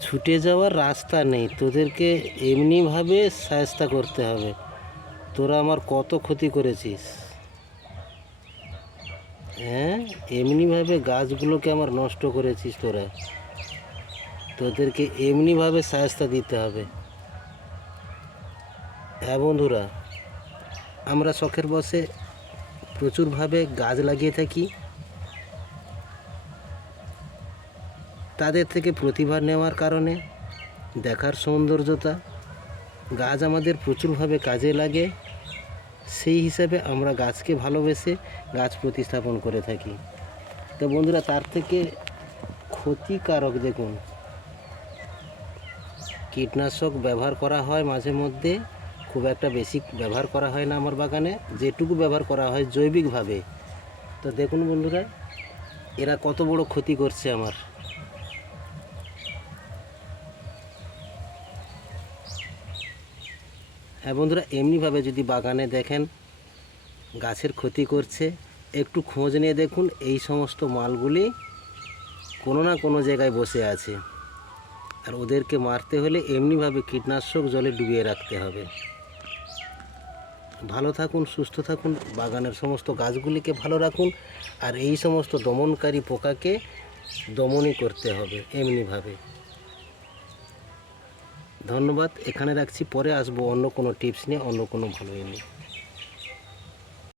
ছুটে যাওয়ার রাস্তা নেই। তোদেরকে এমনিভাবে সায়স্তা করতে হবে। তোরা আমার কত ক্ষতি করেছিস? হ্যাঁ? এমনিভাবে গাছগুলোকে আমার নষ্ট করেছিস তোরা। তোদেরকে এমনিভাবে সায়স্তা দিতে হবে। হ্যাঁ বন্ধুরা, আমরা শখের বসে প্রচুরভাবে গাছ লাগিয়ে থাকি। তাদের থেকে প্রতিভা নেওয়ার কারণে, দেখার সৌন্দর্যতা, গাছ আমাদের প্রচুরভাবে কাজে লাগে। সেই হিসাবে আমরা গাছকে ভালোবেসে গাছ প্রতিস্থাপন করে থাকি। তো বন্ধুরা, তার থেকে ক্ষতিকারক দেখুন, কীটনাশক ব্যবহার করা হয় মাঝে মধ্যে, খুব একটা বেশি ব্যবহার করা হয় না আমার বাগানে, যেটুকু ব্যবহার করা হয় জৈবিকভাবে। তো দেখুন বন্ধুরা, এরা কত বড় ক্ষতি করছে আমার। হ্যাঁ বন্ধুরা, এমনিভাবে যদি বাগানে দেখেন গাছের ক্ষতি করছে, একটু খোঁজ নিয়ে দেখুন, এই সমস্ত মালগুলি কোনো না কোনো জায়গায় বসে আছে। আর ওদেরকে মারতে হলে এমনিভাবে কীটনাশক জলে ডুবিয়ে রাখতে হবে। ভালো থাকুন, সুস্থ থাকুন, বাগানের সমস্ত গাছগুলিকে ভালো রাখুন, আর এই সমস্ত দমনকারী পোকাকে দমনই করতে হবে এমনিভাবে। ধন্যবাদ। এখানে রাখছি পরে আসব অন্য কোনো টিপস নিয়ে অন্য কোনো ভালো নিয়ে।